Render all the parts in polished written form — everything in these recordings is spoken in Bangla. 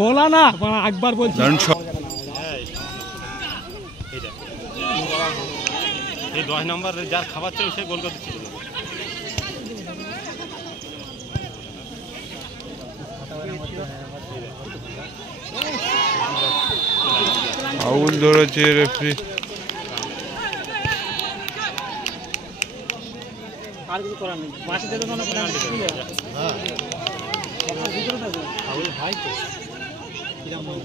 बोला ना একবার বলছি এই 10 নম্বর যার খাবার ছিল সে গোল করে দিচ্ছিল। ফাউল ধরেছে রেফারি। আর কিছু করার নেই, মাঠে দিলে কোনো পেনাল্টি ছিল। হ্যাঁ ফাউল হয় তো কিরকম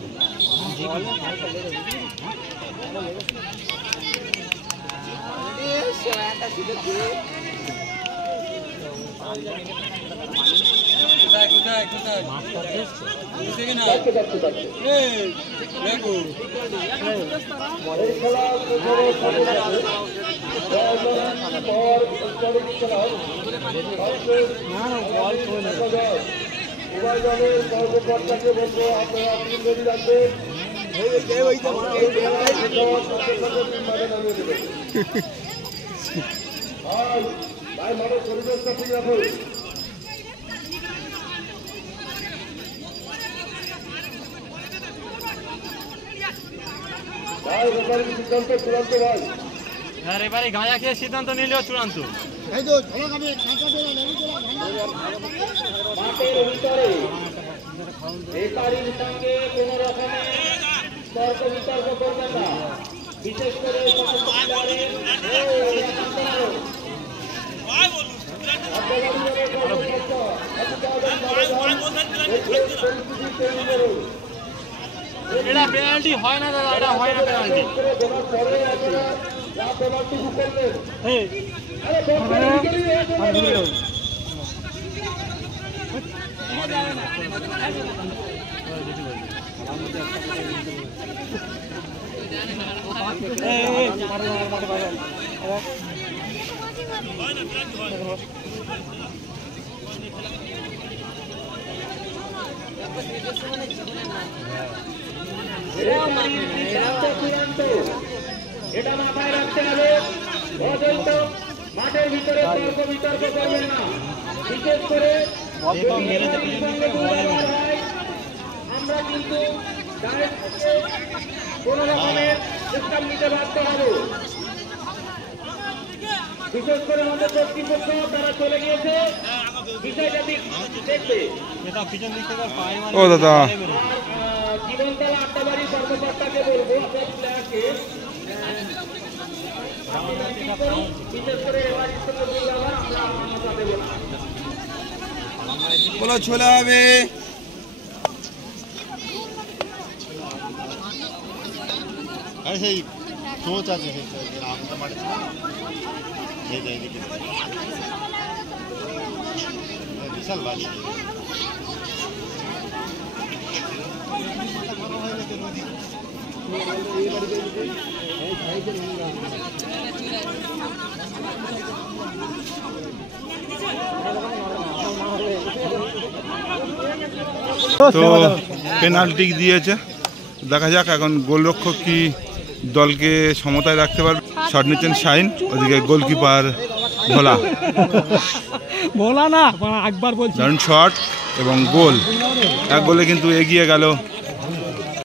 এবারে গাঁজা খেয়ে সিদ্ধান্ত নিলেও চূড়ান্ত। বিশেষ করে এটা পেনাল্টি হয় না দাদা, এটা হয় না পেনাল্টি। এটা মাথায় রাখতে হবে, মাঠের ভিতরে তর্ক বিতর্ক করবেন না। বিশেষ করে আমরা কিন্তু কোন রকমের সিস্টেম নিতে বাধ্য হব। বিশেষ করে আমাদের কর্তৃপক্ষ তারা চলে গিয়েছে বিষয়টা দেখবে। ও দাদা জীবনতলা আট্টাবাড়ি কর্মকর্তাকে বলবো প্লেয়ারকে বিশেষ করে বলো চলে হবে। সেই কোচ আছে বিশাল বাড়ি। তো পেনাল্টি দিয়েছে, দেখা যাক এখন গোলরক্ষক কি দলকে সমতায় রাখতে পারবে। শট নিচ্ছেন শাহিন, ওদিকে গোলকিপার ভোলা। बोला ना একবার বলছি দারুণ শট এবং গোল, এক গোলে কিন্তু এগিয়ে গেল